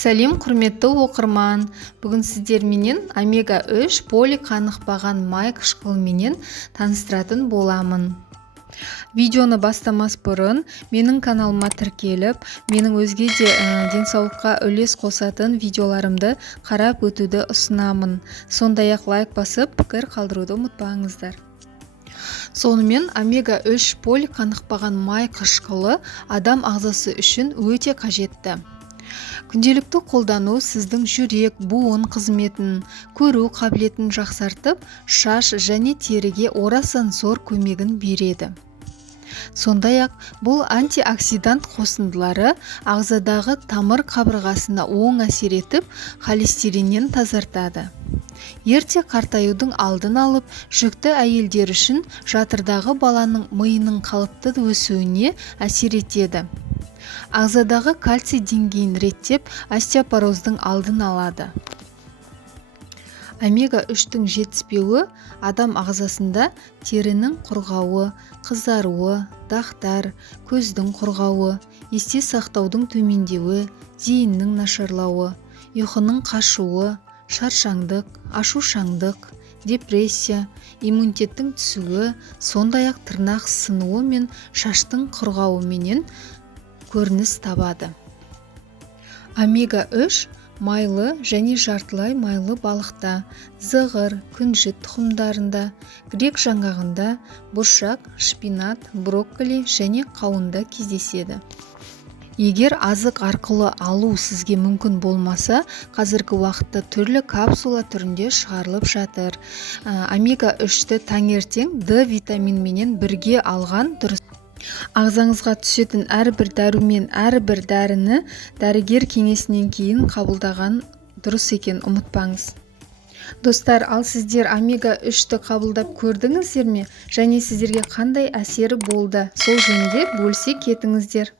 Сәлем құрметті оқырман. Бүгін сіздерменен омега-3 поли қанықпаған май қышқылыменен таныстыратын боламын. Видеоны бастамас бұрын менің каналыма тіркеліп, менің өзге де денсаулыққа үлес қосатын видеоларымды қарап өтуді ұсынамын. Сондай-ақ лайк басып, пікір қалдыруды ұмытпаңыздар. Сонымен омега-3 поли қанықпаған май қышқылы адам ағзасы үшін өте қажетті. Күнделікті қолдану сіздің жүрек, буын қызметін, көру қабілетін жақсартып, шаш және теріге орасан зор көмегін береді. Сондай-ақ, бұл антиоксидант қосындылары ағзадағы тамыр қабырғасына оң әсер етіп, холестериннен тазартады. Ерте қартаюдың алдын алып, жүкті әйелдер үшін жатырдағы баланың миының қалыпты өсуіне әсер етеді. Ағзадағы кальций деңгейін реттеп, остеопороздың алдын алады. Омега-3-тің жетіспеуі адам ағзасында терінің құрғауы, қызаруы, дақтар, көздің құрғауы, есте сақтаудың төмендеуі, зейіннің нашарлауы, ұйқының қашуы, шаршаңдық, ашушаңдық, депрессия, иммунитеттің түсуі, сондай-ақ тырнақ сынуы мен шаштың құрғауыменен көрініс табады. Омега-3 майлы және жартылай майлы балықта, зығыр, күнжіт тұқымдарында, грек жаңғағында, бұршақ, шпинат, брокколи және қауында кездеседі. Егер азық арқылы алу сізге мүмкін болмаса, қазіргі уақытта түрлі капсула түрінде шығарылып жатыр. Омега-3-ті таңертең D витаминменен бірге алған дұрыс. Ағзаңызға түсетін әрбір дәрумен, әрбір дәріні дәрігер кеңесінен кейін қабылдаған дұрыс екен, ұмытпаңыз. Достар, ал сіздер омега-3-ті қабылдап көрдіңіздер ме? Және сіздерге қандай әсері болды? Сол жөнінде бөлісе кетіңіздер.